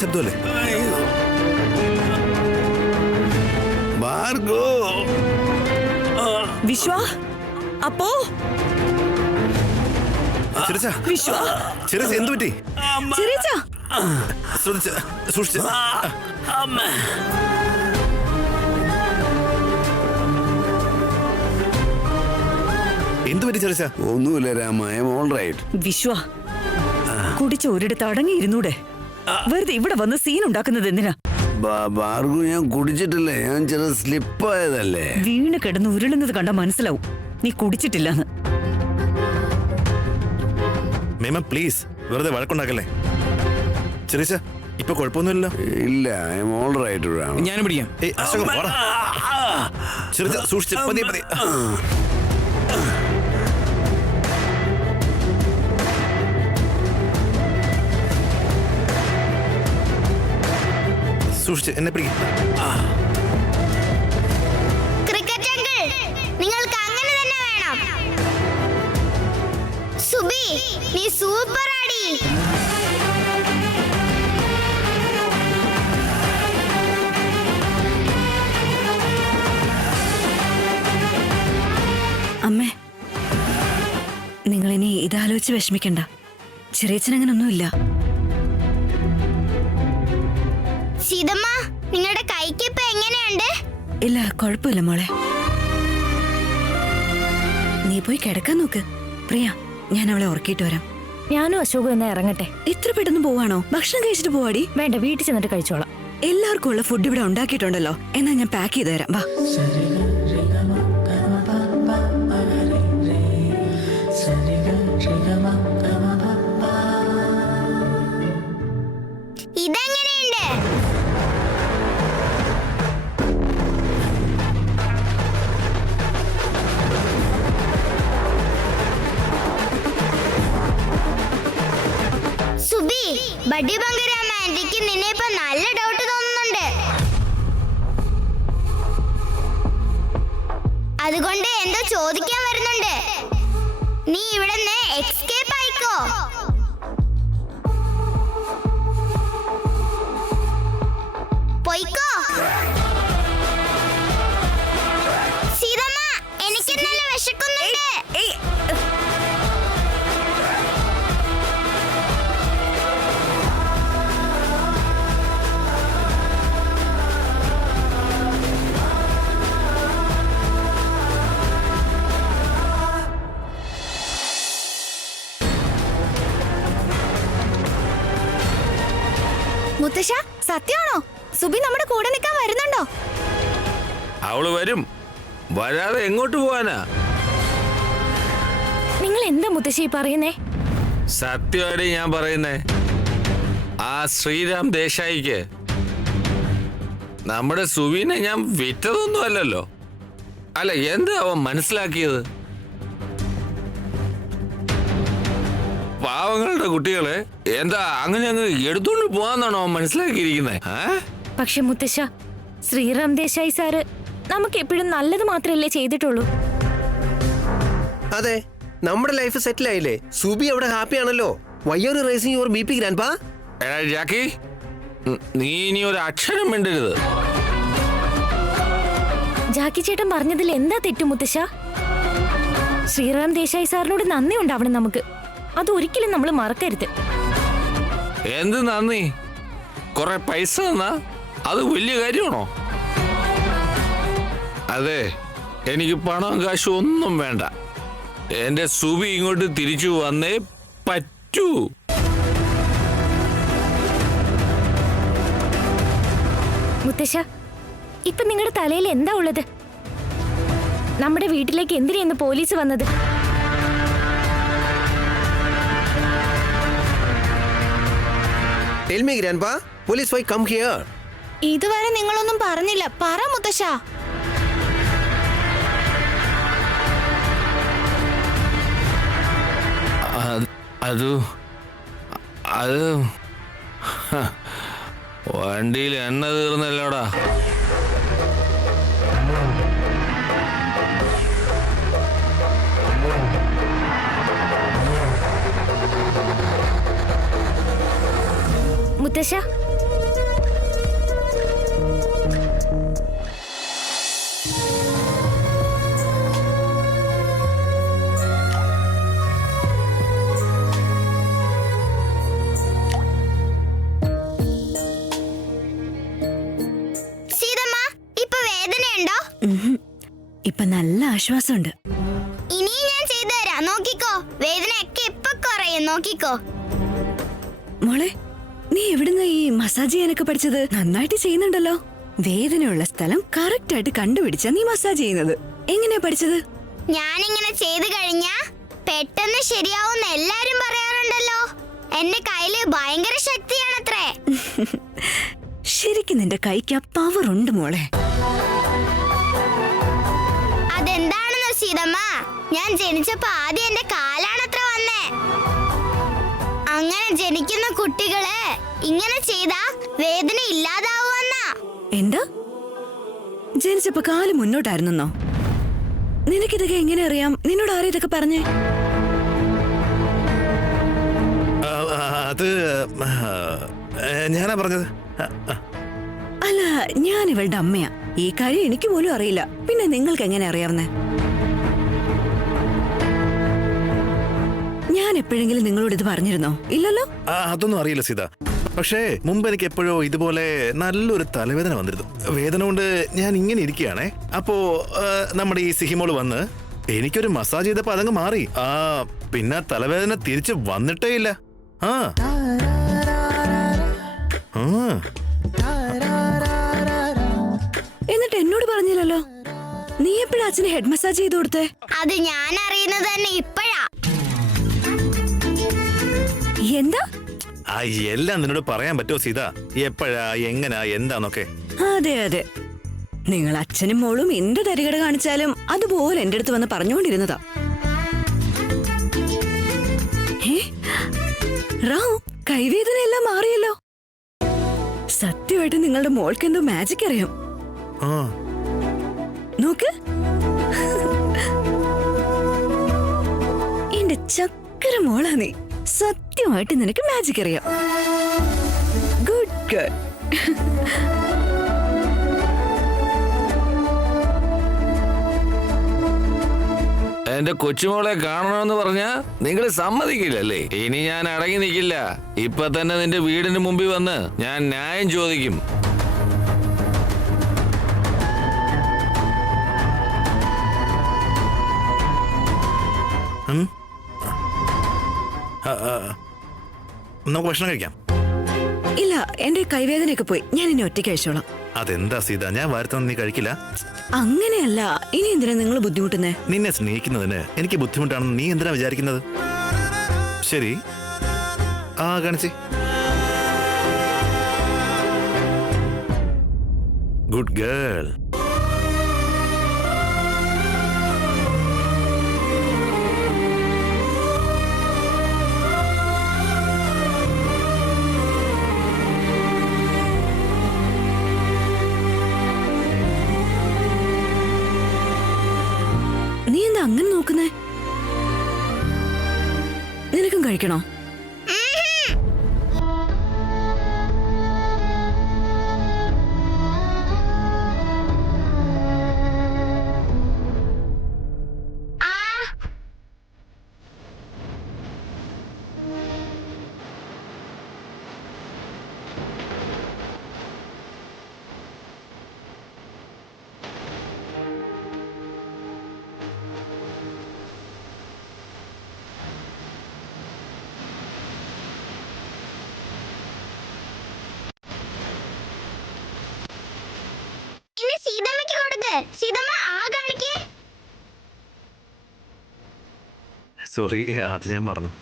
ശബ്ദമല്ലേ? ഭാർഗോ വിശ്വ അപ്പോ വിശ്വ ചെറിയ എന്തു പറ്റി? സൂക്ഷിച്ച്. എന്തു പറ്റി ചെറിയ? ഒന്നുമില്ല Rama, I am all right. Vishwa കുടിച്ച ഒരിടത്ത് അടങ്ങിയിരുന്നൂടെ? വെറുതെ ഇവിടെ വന്ന് സീൻ ഉണ്ടാക്കുന്നത് എന്തിനാ? ഭാർഗു, ഞാൻ കുടിച്ചിട്ടില്ല, ഞാൻ ചില സ്ലിപ്പായതല്ലേ. വീണ് കിടന്ന് ഉരുളുന്നത് കണ്ടാ മനസ്സിലാവും നീ കുടിച്ചിട്ടില്ലെന്ന്. മേമ പ്ലീസ് വെറുതെ വഴക്കുണ്ടാക്കല്ലേ. ചെറിയ ഇപ്പൊ കുഴപ്പമൊന്നുമില്ലല്ലോ? ഇല്ല, I am all right Rama. ഞാനും പിടിക്കാം. ചെറിയ സൂക്ഷിച്ച്. പതി സൂക്ഷിച്ച് എന്നെ പിടിക്കും. ക്രിക്കറ്റ് അങ്കിൾ, നിങ്ങൾക്ക് അങ്ങനെ തന്നെ വേണം. സുബി, നീ സൂപ്പർ ആടി. അമ്മേ, നിങ്ങളിനി ഇതാലോചിച്ച് വിഷമിക്കണ്ട. ചെറിയച്ഛനങ്ങനൊന്നുമില്ല. സീതമ്മ, നിങ്ങളുടെ കൈക്ക് ഇപ്പൊ എങ്ങനെയുണ്ട്? ഇല്ല, കുഴപ്പമില്ല മോളെ. നീ പോയി കിടക്കാൻ നോക്ക്. പ്രിയ, ഞാൻ അവളെ ഉറക്കിയിട്ട് വരാം. ഞാനും അശോകും എന്നാ ഇറങ്ങട്ടെ. ഇത്ര പെട്ടെന്ന് പോവാണോ? ഭക്ഷണം കഴിച്ചിട്ട് പോവാടി. വേണ്ട, വീട്ടിൽ ചെന്നിട്ട് കഴിച്ചോളാം. എല്ലാവർക്കും ഉള്ള ഫുഡ് ഇവിടെ ഉണ്ടാക്കിയിട്ടുണ്ടല്ലോ. എന്നാ ഞാൻ പാക്ക് ചെയ്ത് തരാം. വാ. ഇതെങ്ങനെയുണ്ട്? സുബി, ബഡ്ഡി ബംഗരാമ ആന്റിക്ക് നിന്നെ ഇപ്പൊ നല്ല ഡൗട്ട് തോന്നുന്നുണ്ട്. അതുകൊണ്ട് എന്തോ ചോദിക്കാൻ വരുന്നുണ്ട്. നീ ഇവിടുന്ന് എസ്കേപ്പ് ആയിക്കോ. പോയിക്കോ. സീതമ്മ, എനിക്ക് നല്ല വിശക്കുന്നുണ്ട്. മുത്തശ്ശ, സത്യമാണോ? സുബി നമ്മുടെ കൂടെ നിൽക്കാൻ വരുന്നുണ്ടോ? അവള് വരും. വരാതെ എങ്ങോട്ട് പോവാനാ? നിങ്ങൾ എന്താ മുത്തശ്ശി പറയുന്നേ? സത്യമായിട്ട് ഞാൻ പറയുന്നേ, ആ ശ്രീരാം ദേശായിക്ക് നമ്മുടെ സുവിനെ ഞാൻ വിറ്റതൊന്നും അല്ലല്ലോ. അല്ല, എന്താ അവൻ മനസ്സിലാക്കിയത്? പാവങ്ങളുടെ കുട്ടികളെ എന്താ അങ്ങനെ അങ്ങ് എടുത്തോണ്ട് പോവാന്നാണോ അവൻ മനസ്സിലാക്കിയിരിക്കുന്നത്? പക്ഷെ മുത്തശ്ശ, ശ്രീറാം ദേശായി സാറ് നമുക്ക് എപ്പോഴും നല്ലത് മാത്രമല്ലേ ചെയ്തിട്ടുള്ളൂ. അതെ, നമ്മുടെ ലൈഫ് സെറ്റിൽ ആയില്ലേ. സുബി അവിടെ ഹാപ്പി ആണല്ലോ. Why are you racing your BP grandpa? എടാ ജാക്കി, നീ ഇനി ഒരു അക്ഷരം മിണ്ടരുത്. ജാക്കി ചേട്ടൻ പറഞ്ഞതിൽ എന്താ തെറ്റു മുത്തശ്ശ? ശ്രീറാം ദേശായി സാറിനോട് നന്ദി ഉണ്ടാവണം നമുക്ക്. അതൊരിക്കലും നമ്മൾ മറക്കരുത്. എന്ത് നന്ദി? കുറെ പൈസ തന്നാ അത് വലിയ കാര്യമാണോ? അതെ, എനിക്ക് പണം കാശും ഒന്നും വേണ്ട. എന്റെ സുബി ഇങ്ങോട്ട് തിരിച്ചു വന്നേ പറ്റൂ. മുത്തശ്ശ, ഇപ്പൊ നിങ്ങളുടെ തലയിൽ എന്താ ഉള്ളത്? നമ്മുടെ വീട്ടിലേക്ക് എന്തിനാ പോലീസ് വന്നത്? Tell me, Grandpa, police why come here? ഇതുവരെ നിങ്ങളൊന്നും പറഞ്ഞില്ല. പറ മുത്തശ്ശ. അത് വണ്ടിയിൽ എണ്ണ തീർന്നല്ലോടാ. മുത്തശ്ശ, ആശ്വാസമുണ്ട്. ഇനിയും ഞാൻ ചെയ്തു തരാം, നോക്കിക്കോ. വേദനയൊക്കെ ഇപ്പൊ കുറയും, നോക്കിക്കോ. മോളെ, നീ എവിടുന്ന ഈ മസാജ് ചെയ്യാനൊക്കെ പഠിച്ചത്? നന്നായിട്ട് ചെയ്യുന്നുണ്ടല്ലോ. വേദനയുള്ള സ്ഥലം കറക്റ്റ് ആയിട്ട് കണ്ടുപിടിച്ചാ നീ മസാജ് ചെയ്യുന്നത്. എങ്ങനെയാ പഠിച്ചത്? ഞാനിങ്ങനെ ചെയ്തു കഴിഞ്ഞാ പെട്ടെന്ന് ശരിയാവുന്ന എല്ലാരും പറയാറുണ്ടല്ലോ. എന്റെ കയ്യില് ഭയങ്കര ശക്തിയാണത്രേ. ശരിക്കും നിന്റെ കൈക്ക് ആ പവർ ഉണ്ട് മോളെ. അതെന്താണെന്നോ സീതമ്മ, ഞാൻ ജനിച്ചപ്പോ ആദ്യം എന്റെ കാലാണത്ര വന്നേ. അങ്ങനെ ജനിക്കുന്ന കുട്ടികള് ഇങ്ങനെ ചെയ്താ വേദന ഇല്ലാതാവുമെന്നാ. എന്താ? ജനിച്ചപ്പോ കാല് മുന്നോട്ടായിരുന്നോ? നിനക്കിതൊക്കെ എങ്ങനെ അറിയാം? നിന്നോട് ആരും ഇതൊക്കെ പറഞ്ഞേ? അത് ഞാനാ പറഞ്ഞത്. അല്ല, ഞാൻ ഇവളുടെ അമ്മയാ. ഈ കാര്യം എനിക്ക് പോലും അറിയില്ല. പിന്നെ നിങ്ങൾക്ക് എങ്ങനെ അറിയാവുന്നേ? ഞാൻ എപ്പോഴെങ്കിലും നിങ്ങളോട് ഇത് പറഞ്ഞിരുന്നോ? ഇല്ലല്ലോ. അതൊന്നും അറിയില്ല സീത. പക്ഷേ മുമ്പ് എനിക്ക് എപ്പോഴോ ഇതുപോലെ നല്ലൊരു തലവേദന വന്നിരുന്നു. വേദന കൊണ്ട് ഞാൻ ഇങ്ങനെ ഇരിക്കുകയാണേ. അപ്പോ നമ്മുടെ ഈ സിഹിമോള് വന്ന് എനിക്കൊരു മസാജ് ചെയ്തപ്പോ അതങ്ങ് മാറി. പിന്നെ തലവേദന തിരിച്ച് വന്നിട്ടേ ഇല്ല. എന്നിട്ട് എന്നോട് പറഞ്ഞില്ലല്ലോ. നീ എപ്പോഴാ അച്ഛന് ഹെഡ് മസാജ് ചെയ്ത് കൊടുത്തേ? അത് ഞാൻ അറിയുന്നത് തന്നെ ഇപ്പോഴാ. എന്താ? എല്ലാം നിന്നോട് പറയാൻ പറ്റുമോ സീത? എപ്പോഴാ, എങ്ങനാ, എന്താന്നൊക്കെ? അതെ അതെ, നിങ്ങൾ അച്ഛനും മോളും എന്ത് തരികട കാണിച്ചാലും അതുപോലെ എന്റെ അടുത്ത് വന്ന് പറഞ്ഞുകൊണ്ടിരുന്നതാ. റാവു, കൈവേദന എല്ലാം മാറിയല്ലോ. സത്യമായിട്ട് നിങ്ങളുടെ മോൾക്ക് എന്തോ മാജിക് അറിയാം. നോക്ക്, എന്റെ ചക്കര മോളാ നീ. സത്യമായിട്ട് നിനക്ക് മാജിക് അറിയാം. Good girl. എന്റെ കൊച്ചുമോളെ കാണണമെന്ന് പറഞ്ഞാ നിങ്ങൾ സമ്മതിക്കില്ലല്ലേ? ഇനി ഞാൻ അടങ്ങി നിൽക്കില്ല. ഇപ്പൊ തന്നെ നിന്റെ വീടിന് മുമ്പിൽ വന്ന് ഞാൻ ന്യായം ചോദിക്കും. നമുക്ക് ഭക്ഷണം കഴിക്കാം. ഇല്ല, എന്റെ കൈവേദനയൊക്കെ പോയി. ഞാൻ ഇനി ഒറ്റയ്ക്ക് കഴിച്ചോളാം. അതെന്താ സീത, ഞാൻ വരുത്തുന്ന നീ കഴിക്കില്ല? അങ്ങനെയല്ല. ഇനി എന്തിനാ നിങ്ങൾ ബുദ്ധിമുട്ടുന്നേ? നിന്നെ സ്നേഹിക്കുന്നതിന് എനിക്ക് ബുദ്ധിമുട്ടാണെന്ന് നീ എന്തിനാ വിചാരിക്കുന്നത്? ശരി, കാണിച്ചേ. Good girl. നീ എന്താ അങ്ങനെ നോക്കുന്നേ? നിനക്കും കഴിക്കണോ? സീതമ്മയ്ക്ക് കൊടുക്ക്. സീതമ്മ കാണിക്കേ. സോറി, അത് ഞാൻ പറഞ്ഞു.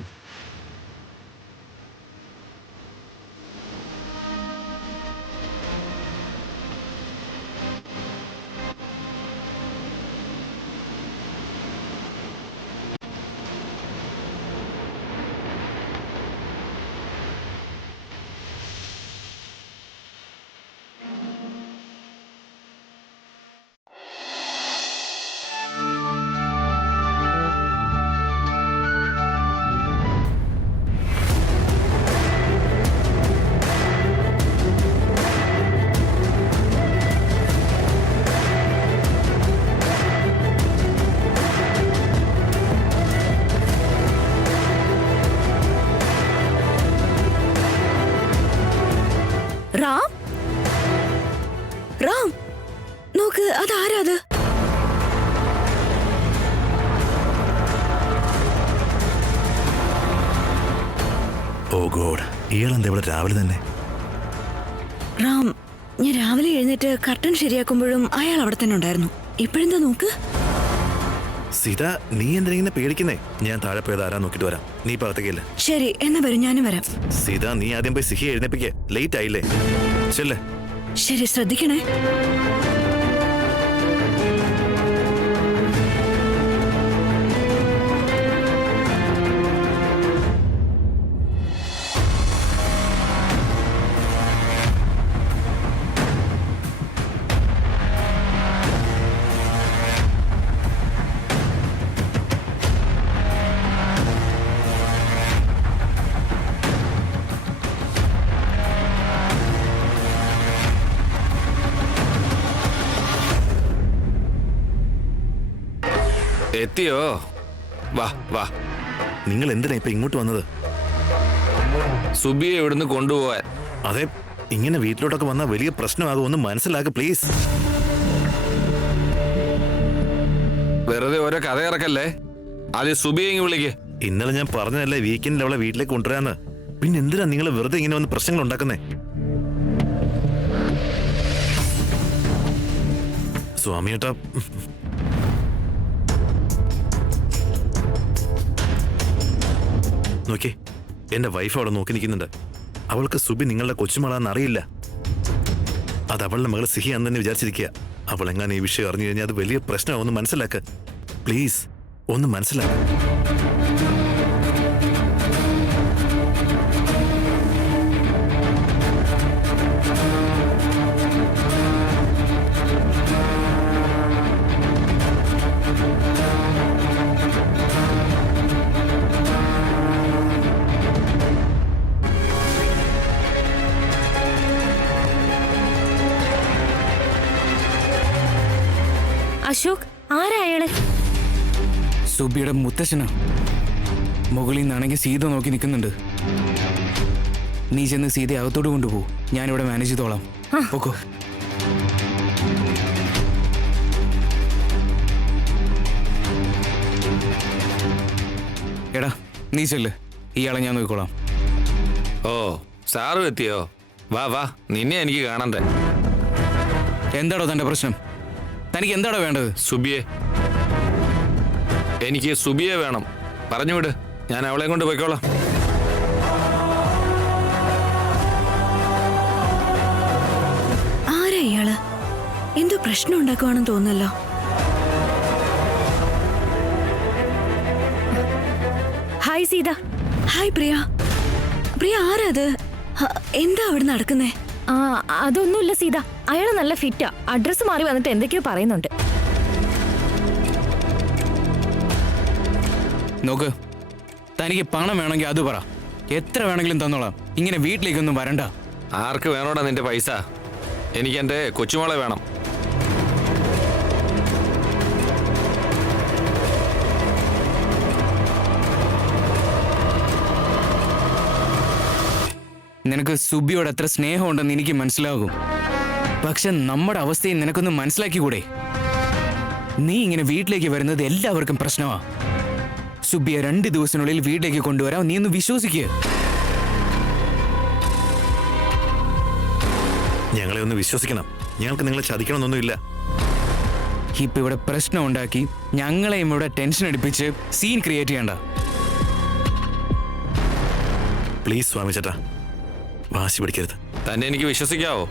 ഗോഡ്, ഇയാളെന്താ ഇവിടെ രാവിലെ തന്നെ? റാം, ഞാൻ രാവിലെ എഴുന്നേറ്റ് കർട്ടൻ ശരിയാക്കുമ്പോഴും അയാൾ അവിടെ തന്നെ ഉണ്ടായിരുന്നു. ഇപ്പോഴെന്താ നോക്ക്. സീത, നീ എന്തിനാ ഇങ്ങനെ പേടിക്കുന്നേ? ഞാൻ താഴെ പോയത് ആരാ നോക്കിട്ട് വരാം. നീ പുറത്തേക്കില്ല. ശരി, എന്നാ വരും, ഞാനും വരാം. സീത, നീ ആദ്യം പോയി സിഹി എഴുന്നേപ്പിക്കേ. ലേറ്റ് ആയില്ലേ? ചെല്ലേ. ശരി, ശ്രദ്ധിക്കണേ. എത്തിയോ? വാ വാ. നിങ്ങൾ എന്തിനാ ഇപ്പൊ ഇങ്ങോട്ട് വന്നത്? സുബിയെ ഇവിടുന്ന് കൊണ്ടുപോവാൻ. അതെ, ഇങ്ങനെ വീട്ടിലോട്ടൊക്കെ വന്നാൽ വലിയ പ്രശ്നമാകും. ഒന്ന് മനസ്സിലാക്ക് പ്ലീസ്. വെറുതെ ഓരോ കഥ ഇറക്കല്ലേ. ആദ്യം സുബിയെ ഇങ്ങ് വിളിക്ക്. ഇന്നലെ ഞാൻ പറഞ്ഞതല്ലേ വീക്കെൻഡിൽ അവളെ വീട്ടിലേക്ക് കൊണ്ടുവരാന്ന്. പിന്നെ എന്തിനാ നിങ്ങൾ വെറുതെ ഇങ്ങനെ വന്ന് പ്രശ്നങ്ങൾ ഉണ്ടാക്കുന്നേ? സ്വാമിയേട്ടാ, നോക്കി, എന്റെ വൈഫ് അവിടെ നോക്കി നിൽക്കുന്നുണ്ട്. അവൾക്ക് സുബി നിങ്ങളുടെ കൊച്ചുമകളാന്ന് അറിയില്ല. അത് അവളുടെ മകൾ സിഹി അന്ന് തന്നെ വിചാരിച്ചിരിക്കുക. അവൾ എങ്ങനെ ഈ വിഷയം അറിഞ്ഞു കഴിഞ്ഞാൽ അത് വലിയ പ്രശ്നമാണ്. ഒന്ന് മനസ്സിലാക്ക് പ്ലീസ്, ഒന്ന് മനസ്സിലാക്ക്. അശോക്, ആരാ അയാള്? സുബിയുടെ മുത്തശ്ശനാ. മുകളിൽ നിന്നാണെങ്കിൽ സീത നോക്കി നിൽക്കുന്നുണ്ട്. നീ ചെന്ന് സീതയെ അകത്തോട്ട് കൊണ്ടുപോ. ഞാനിവിടെ മാനേജ് ചെയ്തോളാം. ഓക്കോ. എടാ, നീ ചെല്ല്. ഇയാളെ ഞാൻ നോക്കിക്കോളാം. ഓ, സാറും എത്തിയോ? വാ വാ, നിന്നെ എനിക്ക് കാണണ്ടേ. എന്താടോ തന്റെ പ്രശ്നം? തനിക്ക് എന്താടോ വേണ്ടത്? സുബിയെ, എനിക്ക് സുബിയെ വേണം. പറഞ്ഞുവിട്, ഞാൻ അവളെ കൊണ്ട് പോയിക്കോളാം. ആരാ ഇയാള്? എന്തോ പ്രശ്നം ഉണ്ടാക്കുവാണെന്ന് തോന്നുന്നല്ലോ. ഹായ് സീത. ഹായ് പ്രിയ. പ്രിയ, ആരാ അത്? എന്താ അവിടെ നടക്കുന്നേ? ആ, അതൊന്നുമില്ല സീത. അയാള് നല്ല ഫിറ്റാ. അഡ്രസ് മാറി വന്നിട്ട് എന്തൊക്കെയോ പറയുന്നുണ്ട്. നോക്ക്, തനിക്ക് പണം വേണമെങ്കിൽ അത് പറ. എത്ര വേണമെങ്കിലും തന്നോളാം. ഇങ്ങനെ വീട്ടിലേക്കൊന്നും വരണ്ട. ആർക്ക് വേണോടാ നിന്റെ പൈസ? എനിക്ക് എൻ്റെ കൊച്ചുമോളെ വേണം. നിനക്ക് സുബിയോട് എത്ര സ്നേഹമുണ്ടെന്ന് എനിക്ക് മനസ്സിലാകും. പക്ഷെ നമ്മുടെ അവസ്ഥയെ നിനക്കൊന്ന് മനസ്സിലാക്കിക്കൂടെ? നീ ഇങ്ങനെ വീട്ടിലേക്ക് വരുന്നത് എല്ലാവർക്കും പ്രശ്നമാ. സുബിയെ 2 ദിവസത്തിനുള്ളിൽ വീട്ടിലേക്ക് കൊണ്ടുവരാം. നീ ഒന്ന് വിശ്വസിക്കുക. ഞങ്ങളെ ഒന്ന് വിശ്വസിക്കണം. ഞങ്ങൾക്ക് നിങ്ങളെ ചതിക്കണമെന്നൊന്നുമില്ല. ഇപ്പൊ ഇവിടെ പ്രശ്നം ഉണ്ടാക്കി ഞങ്ങളെയും ഇവിടെ ടെൻഷൻ അടിപ്പിച്ച് സീൻ ക്രിയേറ്റ് ചെയ്യണ്ട. പ്ലീസ് സ്വാമി ചേട്ടാ, വാശി പിടിക്കരുത്. തന്നെ എനിക്ക് വിശ്വസിക്കാവോ?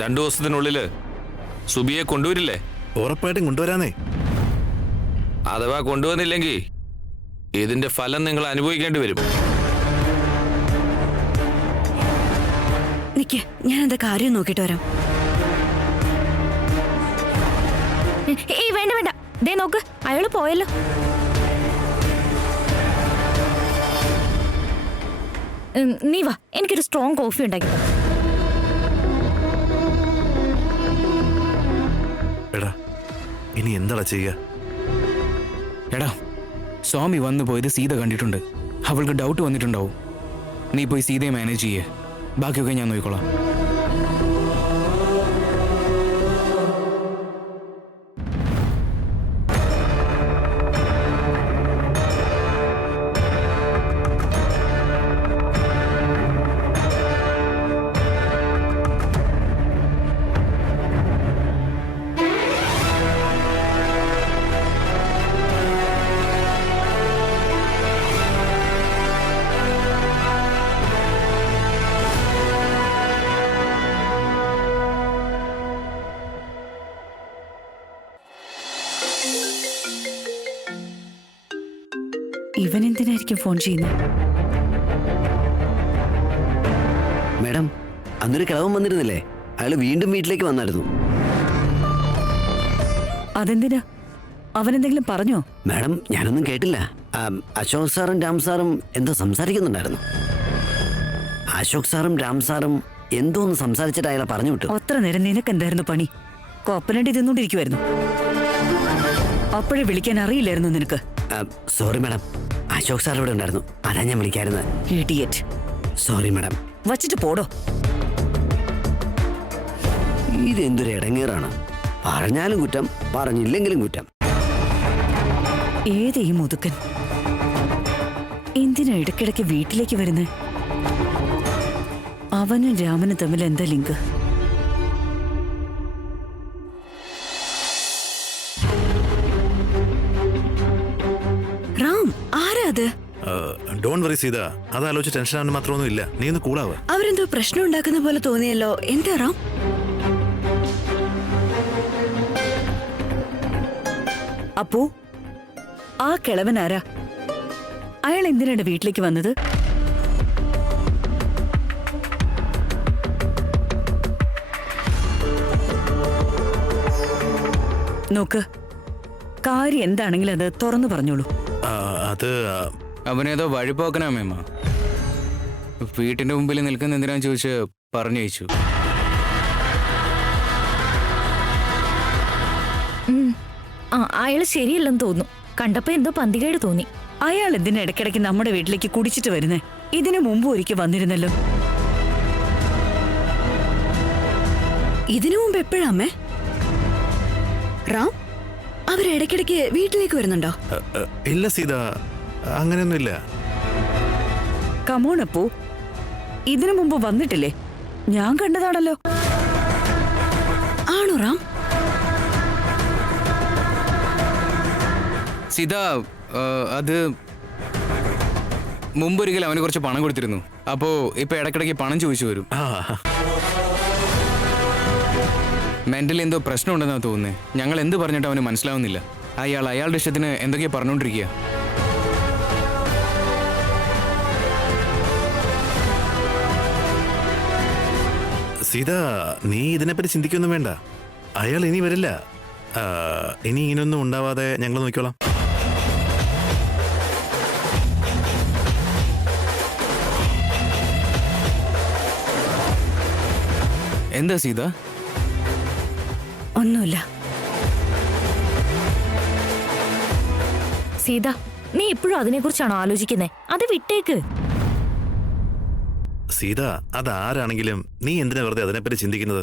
2 ദിവസത്തിനുള്ളിൽ സുബിയെ കൊണ്ടുവരില്ലേ? ഉറപ്പായിട്ടും കൊണ്ടുവരാനേ. അഥവാ കൊണ്ടുവന്നില്ലെങ്കിൽ ഇതിന്റെ ഫലം നിങ്ങൾ അനുഭവിക്കേണ്ടി വരും. നിക്ക്, ഞാൻ എന്താ കാര്യം നോക്കിട്ട് വരാം. ഏയ് വേണ്ട വേണ്ട, ദേ നോക്ക്, അയാള് പോയല്ലോ. നീ വാ, എനിക്കൊരു സ്ട്രോങ് കോഫി ഉണ്ടാക്കി. എടാ, ഇനി എന്താടാ ചെയ്യുക? എടാ, സ്വാമി വന്നു പോയത് സീത കണ്ടിട്ടുണ്ട്. അവൾക്ക് ഡൗട്ട് വന്നിട്ടുണ്ടാവും. നീ പോയി സീതയെ മാനേജ് ചെയ്യേ. ബാക്കിയൊക്കെ ഞാൻ നോക്കിക്കോളാം. ഇവൻ എന്തിനായിരിക്കും ഫോൺ ചെയ്യുന്നത്? മാഡം, അന്നൊരു കിളവൻ വന്നിരുന്നില്ലേ, അയാൾ വീണ്ടും വീട്ടിലേക്ക് വന്നായിരുന്നു. അതെന്തിനാ? അവനെന്തെങ്കിലും പറഞ്ഞോ? മാഡം, ഞാനൊന്നും കേട്ടില്ല. അശോക് സാറും രാം സാറും എന്തോ സംസാരിക്കുന്നുണ്ടായിരുന്നു. അശോക് സാറും രാം സാറും എന്തോ ഒന്ന് സംസാരിച്ചിട്ട് അയാളെ പറഞ്ഞു വിട്ടു. അത്ര നേരം നിനക്ക് എന്തായിരുന്നു പണി? കോപ്പനടി തിന്നോണ്ടിരിക്കുവായിരുന്നു. അപ്പോഴേ വിളിക്കാൻ അറിയില്ലായിരുന്നു നിനക്ക്? സോറി മാഡം, അശോക് സാർ ഇവിടെ ഉണ്ടായിരുന്നു, അതാ ഞാൻ വിളിക്കായിരുന്നത്. ഇഡിയറ്റ്. Sorry madam. വച്ചിട്ട് പോടോ. ഇതെന്തൊരു ഇടങ്ങേറാണ്. പറഞ്ഞാലും കുറ്റം, പറഞ്ഞില്ലെങ്കിലും കുറ്റം. ഏതേ മുതുക്കൻ എന്തിനാ ഇടയ്ക്കിടയ്ക്ക് വീട്ടിലേക്ക് വരുന്നേ? അവനും രാമനും തമ്മിൽ എന്താ ലിങ്ക്? റാം, ആരാ അത്? ഡോൺ വറി സീത, അതാലോചിച്ച് ടെൻഷൻ ആവാൻ മാത്രമൊന്നും ഇല്ല. നീ ഒന്ന് കൂളാവ്. അവരെന്തോ പ്രശ്നം ഉണ്ടാക്കുന്ന പോലെ തോന്നിയല്ലോ. എന്താ റാം? അപ്പോ ആ കിളവൻ ആരാ? അയാൾ എന്തിനാണ് വീട്ടിലേക്ക് വന്നത്? നോക്ക്, കാര്യം എന്താണെങ്കിലും അത് തുറന്നു പറഞ്ഞോളൂ. അത് അവനേതോ വഴിപോക്കനാ മേമ. വീട്ടിന്റെ മുമ്പിൽ നിൽക്കുന്ന എന്തിനാന്ന് ചോദിച്ച് പറഞ്ഞയച്ചു. അയാള് ശരിയല്ലെന്ന് തോന്നുന്നു. കണ്ടപ്പോ എന്തോ പന്തികേട് തോന്നി. അയാൾ എന്തിനാ ഇടയ്ക്കിടയ്ക്ക് നമ്മുടെ വീട്ടിലേക്ക് കുടിച്ചിട്ട് വരുന്നേ? ഇതിനു മുമ്പ് ഒരിക്കൽ വന്നിരുന്നല്ലോ. ഇതിനു മുമ്പ് എപ്പോഴാമേ? റാം, അവരിടയ്ക്കിടയ്ക്ക് വീട്ടിലേക്ക് വരുന്നുണ്ടോ? ഇല്ല സീത, അങ്ങനെയൊന്നുമില്ല. കമോൺ അപ്പു, ഇതിനു മുമ്പ് വന്നിട്ടില്ലേ? ഞാൻ കണ്ടതാണല്ലോ. ആണോ റാം? സീത, അത് മുമ്പൊരിക്കൽ അവന് കുറച്ച് പണം കൊടുത്തിരുന്നു. അപ്പോ ഇപ്പൊ ഇടയ്ക്കിടയ്ക്ക് പണം ചോദിച്ചു വരും. മെന്റലി എന്തോ പ്രശ്നമുണ്ടെന്നാ തോന്നുന്നേ. ഞങ്ങൾ എന്ത് പറഞ്ഞിട്ട് അവന് മനസ്സിലാവുന്നില്ല. അയാളുടെ ഇഷ്ടത്തിന് എന്തൊക്കെയാ പറഞ്ഞോണ്ടിരിക്കുക. സീത, നീ ഇതിനെപ്പറ്റി ചിന്തിക്കൊന്നും വേണ്ട. അയാൾ ഇനി വരില്ല. ഇനി ഇങ്ങനെയൊന്നും ഉണ്ടാവാതെ ഞങ്ങൾ നോക്കിക്കോളാം. എന്താ സീത? ഒന്നുമില്ല. സീത, നീ ഇപ്പോഴും അതിനെക്കുറിച്ചാണോ ആലോചിക്കുന്നേ? അത് വിട്ടേക്ക്. സീത, അതാരാണെങ്കിലും നീ എന്തിനാ വെറുതെ അതിനെപ്പറ്റി ചിന്തിക്കുന്നത്?